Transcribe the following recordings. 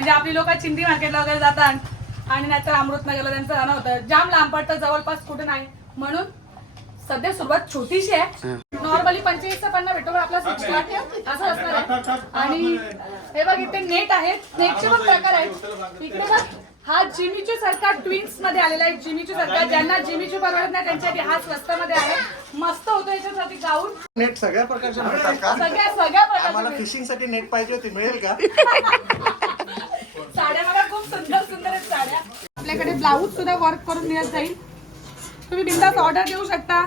म्हणजे आपली लोक चिंदी मार्केटला वगैरे जातात आणि नाहीतर अमृतनगरला त्यांचं जाणं होतं. जाम लांब पडतं जवळपास कुठे नाही. म्हणून सध्या सुरुवात छोटीशी आहे. नॉर्मली पंचवीस पन्नास भेटतो पण आपला सिक्स्टी असं असणार आहे. आणि हे बघ इथे नेट आहेत नेटचे पण प्रकार आहेत. इकडे बघ हा जिमीचू सारखा ट्विन्समध्ये आलेला आहे. जिमीचू सारखा ज्यांना जिमीचू परवडत नाही त्यांच्यासाठी हा स्वस्तामध्ये आहे. मस्त होतो याच्यासाठी गाऊन. नेट सगळ्या प्रकारचे मिळतात का? सगळ्या सगळ्या आम्हाला प्रकारचे फिशिंगसाठी नेट पाहिजे होती. मिळेल का साड्या बघा खूप सुंदर सुंदर आहेत साड्या आपल्याकडे ब्लाऊज सुद्धा वर्क करून मिळत जाईल. तुम्ही बिंदास ऑर्डर देऊ शकता.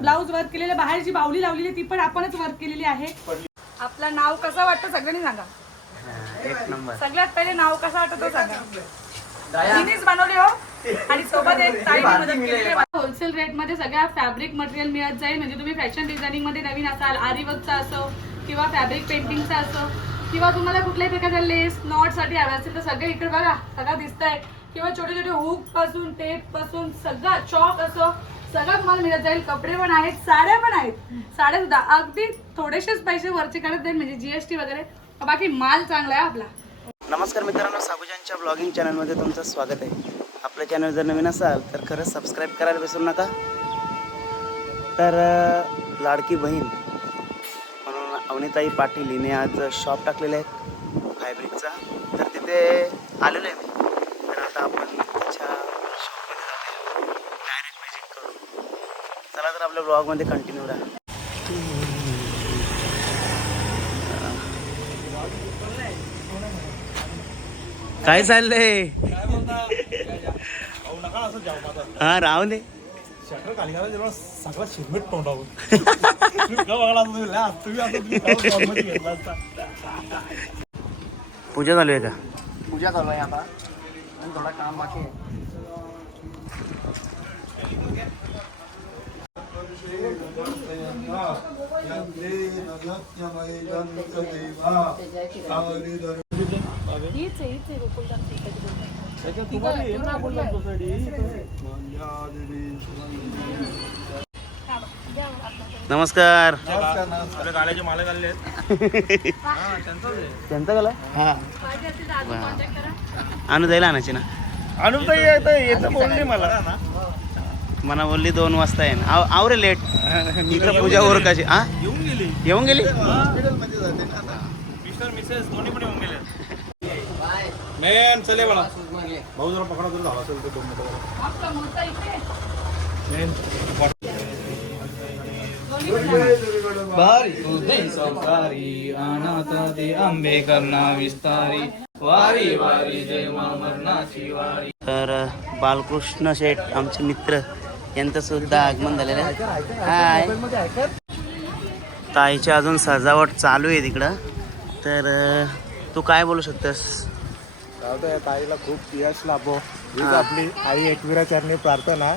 ब्लाऊज वर्क केलेले बाहेर जी बावली लावलेली ती पण आपणच वर्क केलेली आहे. आपलं नाव कसं वाटतं सगळ्यांनी सांगा. एक नंबर सगळ्यात पहिले नाव कसं वाटतं तो सांगा. तिनेच हो. आणि सोबत एक होलसेल रेटमध्ये सगळ्या फॅब्रिक मटेरियल मिळत जाईल. म्हणजे तुम्ही फॅशन डिझायनिंगमध्ये नवीन असाल आरी वर्कचा असो किंवा फॅब्रिक पेंटिंगचा असो किंवा तुम्हाला कुठल्याही प्रकारच्या लेस नॉटसाठी हव्या असेल तर सगळे इकडे बघा. सगळं दिसतंय. किंवा छोटे छोटे हुकपासून टेपपासून सगळं चॉक असं सगळं तुम्हाला मिळत जाईल. कपडे पण आहेत साड्या पण आहेत. साड्या सुद्धा. अगदी थोडेसेच पैसे वरचे काढत जाईल म्हणजे जीएसटी वगैरे. बाकी माल चांगला आहे आपला. नमस्कार मित्रांनो साबुजांच्या ब्लॉगिंग चॅनलमध्ये तुमचं स्वागत आहे. आपलं चॅनल जर नवीन असाल तर खरंच सबस्क्राईब करायला विसरू नका. तर लाडकी बहीण. म्हणून अवनीताई पाटील हिने आज शॉप टाकलेलं आहे फायब्रिकचा तर तिथे आलेलं आहे मी तर आता आपण त्याच्या शॉपमध्ये जाऊया डायरेक्ट व्हिजिट करू चला तर आपल्या ब्लॉगमध्ये कंटिन्यू राहा. काय चाललंय? हा राहू दे. पूजा चालू आहे का? पूजा चालू आहे आता. थोडा काम बाकी आहे. नमस्कार. आपल्या गाड्याचे मालक आले आहेत त्यांचा गला हा. आणू जायला आणायची ना? आणू तर येतं बोलली मला. मला बोलली दोन वाजता आहे आव आव रे लेट. इकडं पूजा ओरकाची हा येऊन गेली? येऊन गेली? मिस्टर मिसेस दोन्ही पण येऊन गेले. मेन चले मला भाऊ जरा पकडा जर झाला असेल तर दोन मिनिटं भारी तुझे सौकारी अनाथ ते आंबे करना विस्तारी. वारी वारी जय मरणाची वारी. तर बालकृष्ण शेठ आमचे मित्र. यांचं सुद्धा आगमन झालेलं आहे. हाय. ताईची अजून सजावट चालू आहे तिकडं. तर तू काय बोलू शकतोस? ताईला खूप यश लाभो. हीच. आपली आई एकविरा चरणी प्रार्थना.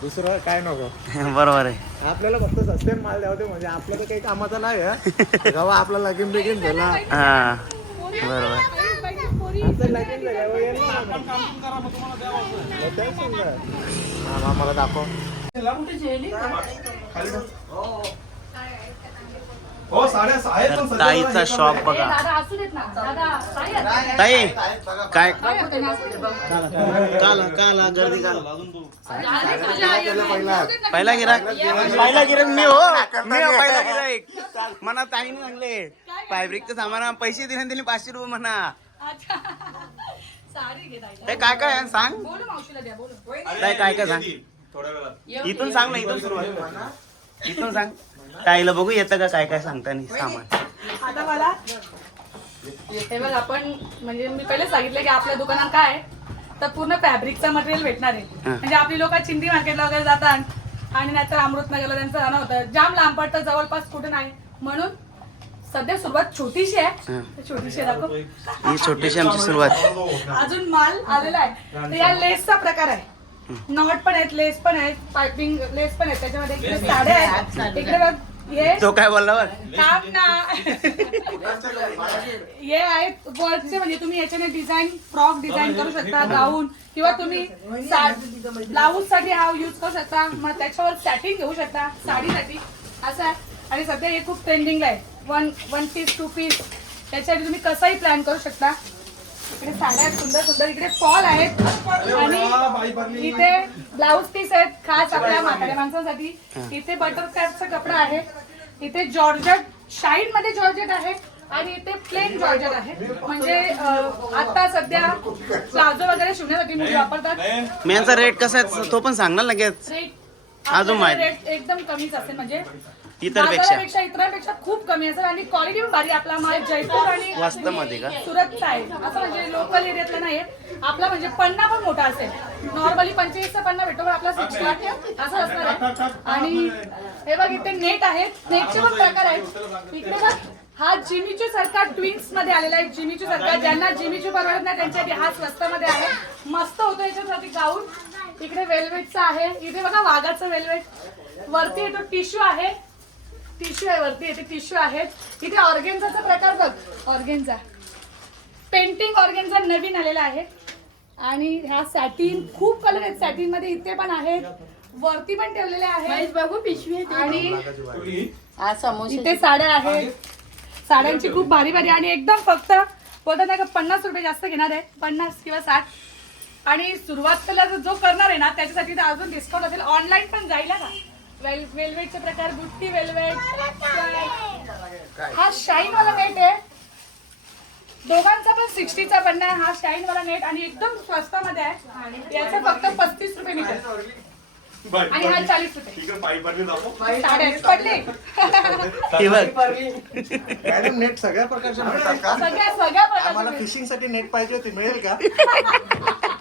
दुसरं काय नको. बरोबर आहे. आपल्याला फक्त सस्टेन माल द्यावते म्हणजे आपलं तर काही कामाचं नाही आहे जेव्हा आपला लगीन बिगीन झाला. हा. बरोबर. मला दाखव. हो साड्या आहेत पण तर सध्या ताईचा हे शॉप बघा. दादा असू देत ना. दादा ताई काय काय होतं ना, असू देत. काला काला गर्दी काला. पहिला. गिराक पहिला गिराक मी हो. मी हो पहिला गिराक म्हणा ताईने सांगले फॅब्रिकचं सामान पैसे दिले त्यांनी पाचशे रुपये म्हणा अच्छा. साडी घे ताईला. ते काय काय आहे? सांग. बोलू मावशीला द्या बोलू. काय काय काय सांग. थोड्या वेळात. इथून सांग ना इथून सुरुवात. इथून सांग. ताईला बघू येतं का काय काय सांगताना सामान आता मला हे बघ आपण म्हणजे मी पहिले सांगितलं की आपल्या दुकानात काय आहे, तर पूर्ण फॅब्रिकचं मटेरियल भेटणार आहे. हा. म्हणजे आपली लोक चिंदी मार्केटला वगैरे जातात आणि नाहीतर अमृतनगरला त्यांचं जाणं होतं. जाम लांब पडतं जवळपास कुठे नाही. म्हणून सध्या सुरुवात छोटीशी आहे. हा. छोटीशी दाखव. ही छोटीशी आमची सुरुवात. अजून माल आलेला आहे. तर या लेसचा प्रकार आहे. नॉट पण आहेत लेस पण आहेत पायपिंग लेस पण आहेत त्याच्यामध्ये इकडे साड्या आहेत. इकडे बघ हे तो काय बोलला काम ना हे आहेत वर्कचे म्हणजे तुम्ही याच्याने डिझाईन फ्रॉक डिझाईन करू शकता गाऊन किंवा तुम्ही ब्लाऊजसाठी हा यूज करू शकता. मग त्याच्यावर सॅटिंग घेऊ शकता साडीसाठी. असं आहे. आणि सध्या हे खूप ट्रेंडिंगला आहे. One one piece two piece त्याच्यासाठी तुम्ही कसाही प्लॅन करू शकता. इकडे साड्या सुंदर सुंदर. इकडे फॉल आहेत. आणि इथे ब्लाऊज पीस आहेत खास आपल्या म्हाताऱ्या माणसांसाठी. इथे बटरस्कॉचचा कपडा आहे इथे जॉर्जट शाईन मध्ये जॉर्जट आहे. आणि इथे प्लेन जॉर्जट आहे. म्हणजे आता सध्या प्लाझो वगैरे शिवण्यासाठी मुली वापरतात. मी यांचा रेट कसा आहे? तो पण सांगणार लगेच. रेट अजून. रेट एकदम कमीच असेल. म्हणजे इतरपेक्षा. इतरांपेक्षा खूप कमी असेल आणि क्वालिटी पण भारी आपला माल जयपूर आणि स्वस्तामध्ये का? सुरतचा आहे. असं म्हणजे लोकल एरियातला नाहीये. आपला म्हणजे पन्ना पण मोठा असेल. नॉर्मली पंचवीसचा पन्ना भेटतो पण आपला सिक्स लाख असं असणार आहे. आणि हे बघ इथे नेट आहेत नेटचे पण प्रकार आहेत. इकडे बघ हा जिमीचू सारखा ट्विन्समध्ये आलेला आहे. जिमीचू सारखा ज्यांना जिमीचू परवडत नाही त्यांच्यासाठी हा स्वस्तामध्ये आहे. मस्त होतो याच्यासाठी गाऊन इकडे वेल्वेटचा आहे. इथे बघा वाघाचं वेल्वेट वरती येतो टिश्यू आहे. टिश्यू आहे वरती इथे टिश्यू आहेत. इथे ऑर्गेन्झाचा प्रकार बघ. ऑर्गेन्झा पेंटिंग ऑर्गेन्झा नवीन आलेला आहे. आणि ह्या सॅटिन खूप कलर आहेत. सॅटिनमध्ये इथे पण आहेत. वरती पण ठेवलेले आहेत. बघू पिशवी आणि हा समोसे. इथे साड्या आहेत. साड्यांची खूप भारी भारी. आणि एकदम फक्त बोलतात ना का पन्नास रुपये जास्त घेणार आहे. पन्नास किंवा साठ. आणि सुरुवातीला जो- जो करणार आहे ना त्याच्यासाठी तर अजून डिस्काउंट असेल. ऑनलाईन पण जाईल हा. ना वेल वेल्वेटचे प्रकार गुट्टी वेल्वेट हा शाईन वाला नेट आहे. दोघांचा पण सिक्स्टीचा पण आहे हा शाईन वाला नेट आणि एकदम स्वस्तामध्ये आहे. याचं फक्त पस्तीस रुपये मीटर. आणि हा चाळीस रुपये. पडले हे मॅडम नेट सगळ्या प्रकारचे मिळतात का? सगळ्या सगळ्या आम्हाला प्रकारचे फिशिंगसाठी नेट पाहिजे होती मिळेल का?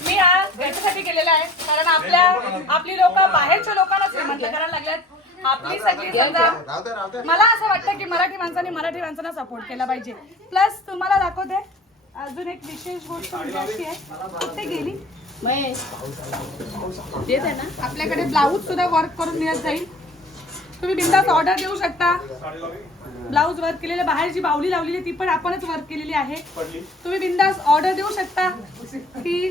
मी हा याच्यासाठी केलेला आहे कारण आपल्या आपली लोक बाहेरच्या लोकांना श्रीमंत करायला लागल्यात आपली सगळी समजा मला असं वाटतं की मराठी माणसाने मराठी माणसांना सपोर्ट केला पाहिजे. प्लस तुम्हाला दाखवते अजून एक विशेष गोष्ट म्हणजे अशी आहे कुठे गेली? महेश देत आहे ना? आपल्याकडे ब्लाऊज सुद्धा वर्क करून मिळत जाईल. तुम्ही बिंदास ऑर्डर देऊ शकता. ब्लाऊज वर्क केलेले बाहेर जी बावली लावलेली ती पण आपणच वर्क केलेली आहे. तुम्ही बिंदास ऑर्डर देऊ शकता. की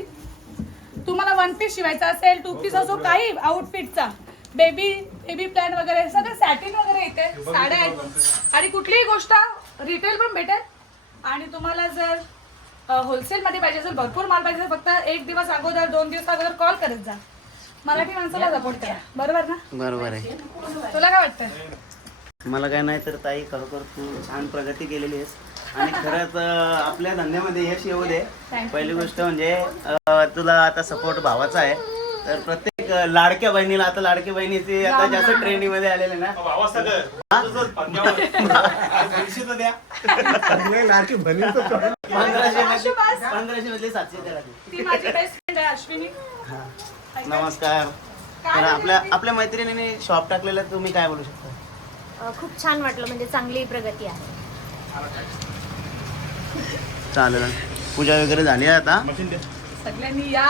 तुम्हाला वन पीस शिवायचा असेल टू पीस असो काही आउटफिटचा बेबी बेबी प्लॅन वगैरे सगळं सॅटिन वगैरे येते. साड्या आहेत. आणि कुठलीही गोष्ट रिटेल पण भेटेल. आणि तुम्हाला जर होलसेल मध्ये पाहिजे असेल भरपूर माल पाहिजे असेल, फक्त एक दिवस अगोदर दोन दिवस अगोदर कॉल करत जा. मराठी माणसाला सपोर्ट करा बरोबर ना? बरोबर आहे. तुला काय वाटतं? मला काय नाही तर ताई खरोखर तू छान प्रगती केलेली आहेस. आणि खरंच अं, आपल्या धंद्यामध्ये यश येऊ दे. पहिली गोष्ट म्हणजे अं, तुला आता सपोर्ट भावाचा आहे. तर प्रत्येक अं, लाडक्या बहिणीला आता लाडक्या बहिणीचे आता जास्त ट्रेंडिंगमध्ये आलेले ना. लाडकी बहीण तर पंधराशे मधले सातशे करा तू. ती माझी बेस्ट फ्रेंड आहे अश्विनी. नमस्कार. तर आपल्या आपल्या मैत्रिणीने शॉप टाकलेलं तुम्ही काय बोलू शकता? अ, खूप छान वाटलं म्हणजे चांगली प्रगती आहे. चालेल. पूजा वगैरे झाली आहे आता? सगळ्यांनी या.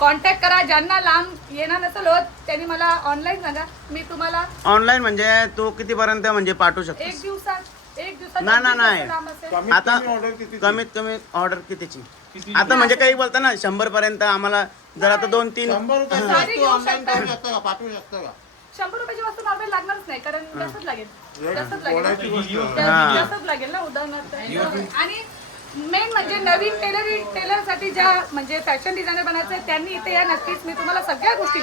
कॉन्टॅक्ट करा ज्यांना लांब येणार नसेल होत त्यांनी मला ऑनलाईन सांगा. मी तुम्हाला ऑनलाईन म्हणजे तू कितीपर्यंत म्हणजे पाठवू शकतो एक दिवसात एक दिवसात नाही, नाही, जास्त नाही. लांब असेल. आता कमीत कमी ऑर्डर कितीची? आता म्हणजे काही बोलता ना शंभर पर्यंत आम्हाला जर आता दोन तीन साडी घेऊ शकता. पाठवू शकतो का? शंभर रुपयाची वस्तू नॉर्मल लागणारच नाही कारण जास्तच लागेल. जास्तच लागेल. बोलायची गोष्ट. हा. जास्तच लागेल ना उदाहरणार्थ. आणि मेन म्हणजे नवीन टेलर टेलरसाठी ज्या म्हणजे फॅशन डिझायनर बनायचं आहे त्यांनी इथे या नक्कीच. मी तुम्हाला सगळ्या गोष्टी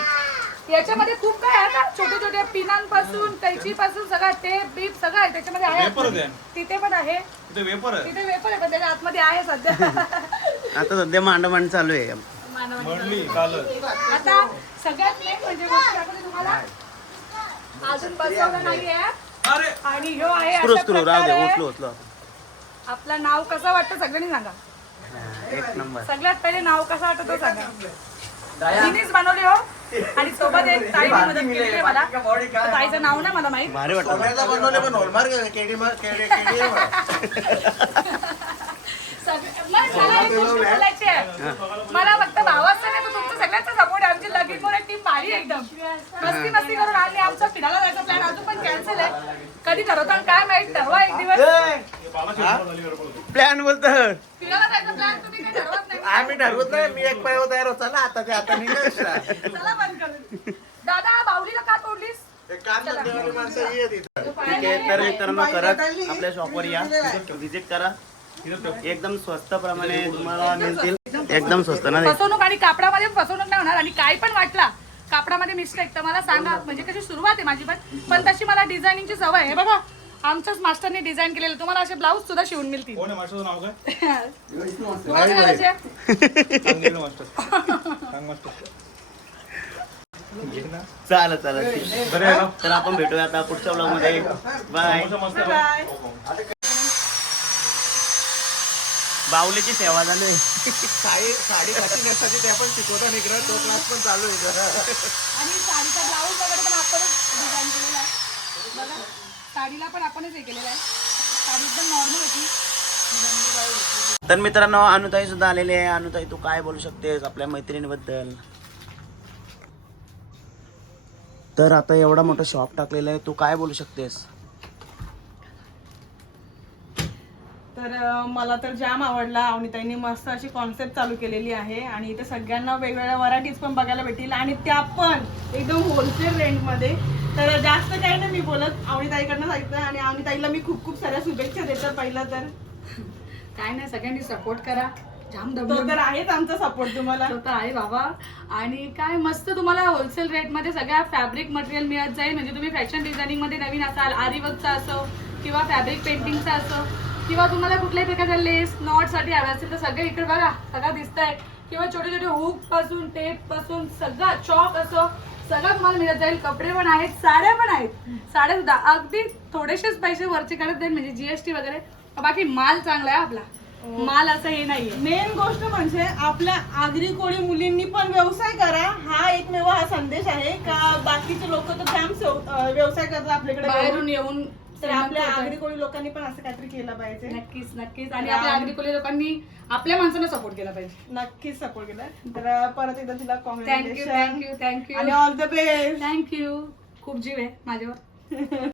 याच्यामध्ये खूप काय आहे ना छोट्या छोट्या पिनांपासून कैची पासून सगळं टेप बीप सगळं आहे. त्याच्यामध्ये आहे. आहे. तिथे पण आहे. वेपर तिथे वेपर आहे पण त्याच्या आतमध्ये आहे सध्या. आता सध्या मांडमांड चालू आहे. म्हणली काल आता सगळ्यात मेन म्हणजे गोष्ट दाखवते तुम्हाला अजून बसवलं नाहीये आणि ह्यो आहे राहू दे प्रकारे. उचलो आपलं नाव कसं वाटतं सगळ्यांनी सांगा. हा, एक नंबर. सगळ्यात पहिले नाव कसं वाटतं तो सांगा. तिनेच बनवले हो. आणि सोबत एक ताईने मदत केली आहे मला. तर ताईचं नाव नाही मला माहीत. भारी वाटत बनवले पण हॉलमार्क केडी सगळं- मला मला एक गोष्ट बोलायची आहे मला फक्त भावाचं नाही तर तुमचं सगळ्यांचा सपोर्ट आहे आमची लगीन मोरे टीम भारी आहे एकदम मस्ती मस्ती करून आणि आमचा फिरायला जायचा प्लॅन अजून पण कॅन्सल आहे. कधी ठरवता काय माहीत ठरवा एक दिवस. प्लॅन बोलत. फिरायला जायचा प्लॅन तुम्ही काही ठरवत नाही. आम्ही ठरवत नाही मी एक पाय तयार होत चला आता ते आता निघायचं. चला बंद करून. दादा बाहुलीला का तोडलीस ठीक आहे तर मित्रांनो खरंच आपल्या शॉपवर या. व्हिजिट करा. एकदम स्वस्त प्रमाणे तुम्हाला मिळतील. एकदम स्वस्त. ना फसवणूक आणि कापडामध्ये फसवणूक नाही होणार आणि काय पण वाटला कापडामध्ये मिस्टेक तर मला सांगा म्हणजे कशी सुरुवात आहे माझी पण. पण तशी मला डिझायनिंगची सवय आहे. बघा आमच्याच मास्टरने डिझाईन केलेलं. तुम्हाला असे ब्लाऊज सुद्धा शिवून मिळतील. कोण आहे मास्टरचं नाव काय? तुम्हाला काय करायचे? सांगेल मास्टर. सांग मास्टर. चालेल चालेल. ठीक आहे. बरं आहे ना तर आपण भेटूया आता पुढच्या ब्लॉगमध्ये. बाय मस्त बघ. बाहुलीची सेवा झाली. साडी साडी कशी नेसायची ते आपण शिकवता नाही इकडं तो क्लास पण चालू आहे आणि साडीचा ब्लाऊज वगैरे पण आपणच डिझाईन केलेला आहे. बघा साडीला पण आपणच हे केलेलं आहे. साडी एकदम नॉर्मल होती. तर मित्रांनो अनुताई सुद्धा आलेली आहे. अनुताई तू काय बोलू शकतेस आपल्या मैत्रिणीबद्दल? तर आता एवढा मोठा शॉप टाकलेला आहे. तू काय बोलू शकतेस? तर मला तर जाम आवडला. अवनीताईंनी मस्त अशी कॉन्सेप्ट चालू केलेली आहे. आणि इथे सगळ्यांना वेगवेगळ्या व्हरायटीज पण बघायला भेटतील. आणि त्या पण एकदम होलसेल रेंटमध्ये तर जास्त काही नाही मी बोलत. अवनीताईकडनं सांगितलं आणि अवनीताईला मी खूप खूप साऱ्या शुभेच्छा देतो पहिलं तर. काय नाही सगळ्यांनी सपोर्ट करा. जाम तो तर आहेच आमचा सपोर्ट तुम्हाला. तो तर आहे बाबा. आणि काय मस्त तुम्हाला होलसेल रेटमध्ये सगळ्या फॅब्रिक मटेरियल मिळत जाईल. म्हणजे तुम्ही फॅशन डिझायनिंगमध्ये नवीन असाल आरीवर्कचा असो किंवा फॅब्रिक पेंटिंगचा असो किंवा तुम्हाला कुठल्याही प्रकारच्या लेस नॉटसाठी हवे असेल तर सगळं इकडे बघा. सगळं दिसतंय. किंवा छोटे छोटे हुकपासून टेपपासून सगळं चॉक असो सगळं तुम्हाला मिळत जाईल. कपडे पण आहेत साड्या पण आहेत. साड्या सुद्धा. अगदी थोडेसेच पैसे वरचे काढत जाईल म्हणजे जीएसटी वगैरे. बाकी माल चांगला आहे आपला. माल असं हे नाहीये. मेन गोष्ट म्हणजे आपल्या आगरी कोळी मुलींनी पण व्यवसाय करा. हा एकमेव हा संदेश आहे का बाकीचे लोक तर व्यवसाय करतात आपल्याकडे बाहेरून येऊन तर आपल्या आगरी कोळी लोकांनी पण असं काहीतरी केलं पाहिजे. नक्कीच नक्कीच. आणि आपल्या अग्रिकोली लोकांनी आपल्या माणसांना सपोर्ट केला पाहिजे. नक्कीच सपोर्ट केला. तर परत एकदा तिला thank you thank you thank you आणि all the best thank you खूप जीव आहे माझ्यावर.